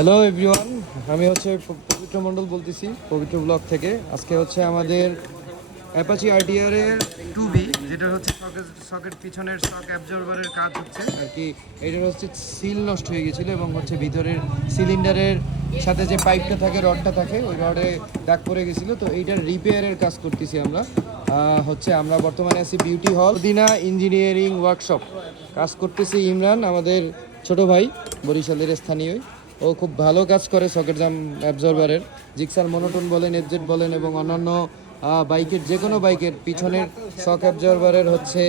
Hello everyone, আমি হচ্ছে পবিত্র মণ্ডল বলতেছি পবিত্র ব্লগ থেকে। আজকে হচ্ছে আমাদের অ্যাপাচি আরটিআর এর 2B, যেটা হচ্ছে সকেট পিছনের সক অ্যাবজর্ভারের কাজ হচ্ছে আর কি। এটার হচ্ছে সিল নষ্ট হয়ে গেছিলো এবং হচ্ছে ভিতরের সিলিন্ডারের সাথে যে পাইপটা থাকে, রডটা থাকে, ওই রডে দাগ পড়ে গেছিলো। তো এইটার রিপেয়ারের কাজ করতেছি আমরা। হচ্ছে আমরা বর্তমানে আছি বিউটি হল দিনা ইঞ্জিনিয়ারিং ওয়ার্কশপ। কাজ করতেছি ইমরান, আমাদের ছোট ভাই, বরিশালের স্থানীয়। ও খুব ভালো কাজ করে সকেট জাম অ্যাবজর্ভারের, জিক্সার মনোটন বলেন, এফজেড বলেন এবং অন্যান্য বাইকের যে কোনো বাইকের পিছনের শক অ্যাবজর্ভারের হচ্ছে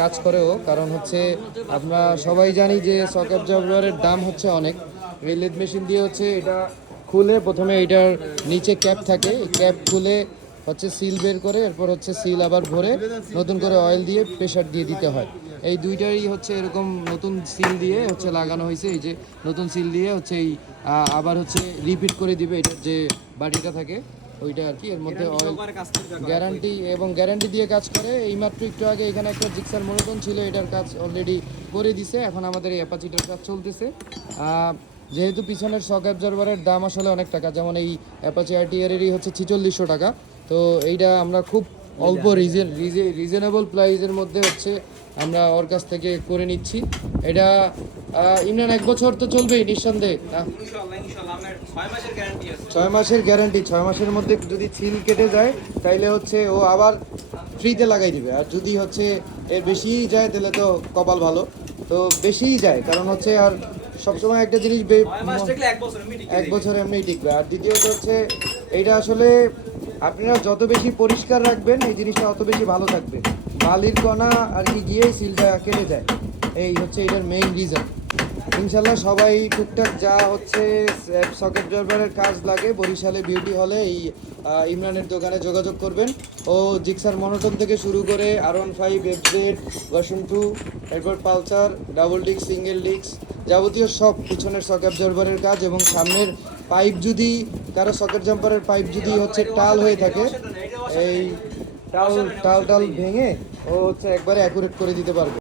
কাজ করে ও। কারণ হচ্ছে আমরা সবাই জানি যে শক অ্যাবজর্ভারের দাম হচ্ছে অনেক। এই লেদ মেশিন দিয়ে হচ্ছে এটা খুলে, প্রথমে এটার নিচে ক্যাপ থাকে, ক্যাপ খুলে হচ্ছে সিল বের করে, এরপর হচ্ছে সিল আবার ভরে নতুন করে অয়েল দিয়ে প্রেশার দিয়ে দিতে হয়। এই দুইটারই হচ্ছে এরকম নতুন সিল দিয়ে হচ্ছে লাগানো হয়েছে। এই যে নতুন সিল দিয়ে হচ্ছে এই আবার হচ্ছে রিপিট করে দিবে এটার যে বাটিটা থাকে ওইটা আর কি। এর মধ্যে অয়েল গ্যারান্টি দিয়ে কাজ করে। এইমাত্র একটু আগে এখানে একটা জিক্সার মনোটন ছিল, এটার কাজ অলরেডি করে দিছে। এখন আমাদের এই অ্যাপাচিটার কাজ চলতেছে। যেহেতু পিছনের শক অ্যাবজর্ভারের দাম আসলে অনেক টাকা, যেমন এই অ্যাপাচি আরটিআরেরই হচ্ছে 4600 টাকা। তো এইটা আমরা খুব অল্প রিজনেবল প্রাইসের মধ্যে হচ্ছে আমরা ওর কাছ থেকে করে নিচ্ছি। এটা ইমরান 1 বছর তো চলবেই নিঃসন্দেহে না? 6 মাসের গ্যারান্টি। 6 মাসের মধ্যে যদি সিল কেটে যায় তাইলে হচ্ছে ও আবার ফ্রিতে লাগাই দিবে। আর যদি হচ্ছে এর বেশিই যায় তাহলে তো কপাল ভালো। তো বেশিই যায়, কারণ হচ্ছে আর সবসময় একটা জিনিস 1 বছর এমনিই টিকবে। আর দ্বিতীয়ত হচ্ছে এইটা আসলে আপনারা যত বেশি পরিষ্কার রাখবেন এই জিনিসটা অত বেশি ভালো থাকবে। বালির কণা আর কি গিয়ে সিলটা কেটে যায়, এই হচ্ছে এটার মেইন রিজন। ইনশাল্লাহ সবাই টুকটাক যা হচ্ছে সকেট ড্রাইভারের কাজ লাগে বরিশালে বিউটি হলে এই ইমরানের দোকানে যোগাযোগ করবেন। ও জিক্সার মনোটন থেকে শুরু করে R15, এফজেড, ভার্সন 2, এরপর Pulsar, double disc, single disc, যাবতীয় সব পিছনের সক অ্যাবজর্ভারের কাজ। এবং সামনের পাইপ যদি কারো সকেট জাম্পারের পাইপ যদি হচ্ছে টাল হয়ে থাকে, এই টাল ভেঙে ও হচ্ছে একবারে অ্যাকুরেট করে দিতে পারবে।